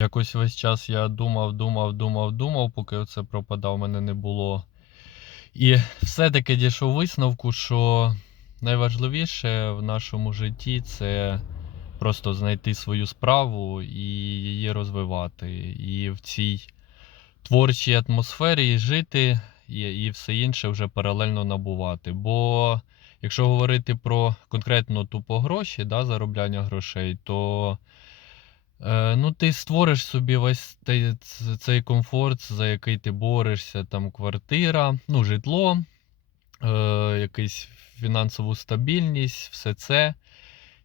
Якось весь час я думав, думав, думав, думав, поки це пропадав, мене не було. І все-таки дійшов висновку, що найважливіше в нашому житті це просто знайти свою справу і її розвивати. І в цій творчій атмосфері жити і, і все інше вже паралельно набувати. Бо якщо говорити про конкретно тупо гроші, да, заробляння грошей, то ну, ти створиш собі весь цей, комфорт, за який ти борешся, там квартира, ну, житло, е, якийсь фінансову стабільність, все це.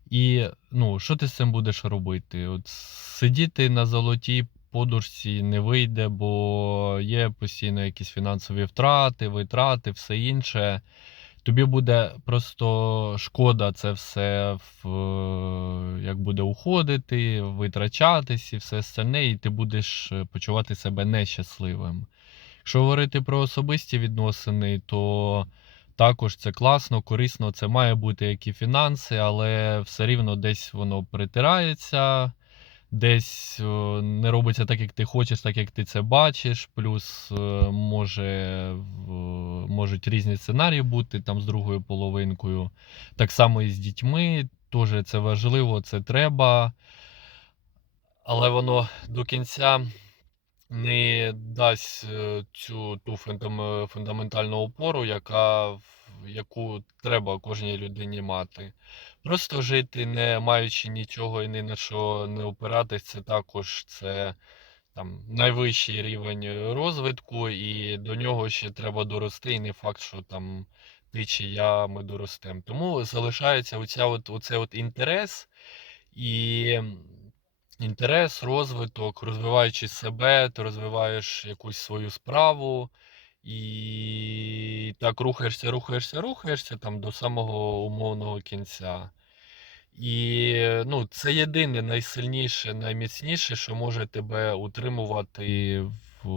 І ну, що ти з цим будеш робити? От сидіти на золотій подушці не вийде, бо є постійно якісь фінансові втрати, витрати, все інше. Тобі буде просто шкода це все в, як буде уходити, витрачатись і все остальне, і ти будеш е, почувати себе нещасливим. Якщо говорити про особисті відносини, то також це класно, корисно, це має бути як і фінанси, але все рівно десь воно притирається, десь е, не робиться так, як ти хочеш, так як ти це бачиш. Плюс е, може, можуть різні сценарії бути там з другою половинкою. Так само і з дітьми. Теж це важливо, це треба. Але воно до кінця не дасть е, цю ту фундам- фундаментальну опору, яка, яку треба кожній людині мати. Просто жити, не маючи нічого і ні на що не опиратись, це також це там найвищий рівень розвитку, і до нього ще треба дорости, і не факт, що там ти чи я ми доростемо. Тому залишається оця от, оцей от інтерес і інтерес, розвиток, розвиваючи себе, ти розвиваєш якусь свою справу. І так рухаєшся, рухаєшся, рухаєшся там до самого умовного кінця. І ну, це єдине найсильніше, найміцніше, що може тебе утримувати, в,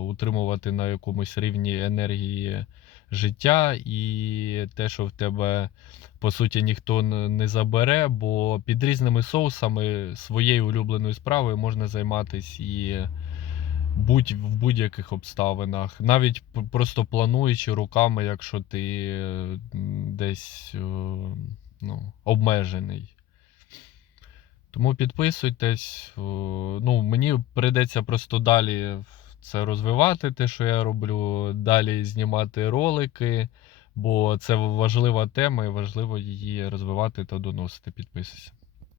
утримувати на якомусь рівні енергії життя, і те, що в тебе по суті ніхто не забере, бо під різними соусами своєю улюбленою справою можна займатися і будь в будь-яких обставинах, навіть просто плануючи руками, якщо ти е, десь е, ну, обмежений. Тому підписуйтесь. Ну, мені прийдеться просто далі це розвивати, те, що я роблю, далі знімати ролики, бо це важлива тема і важливо її розвивати та доносити. Підписуйся.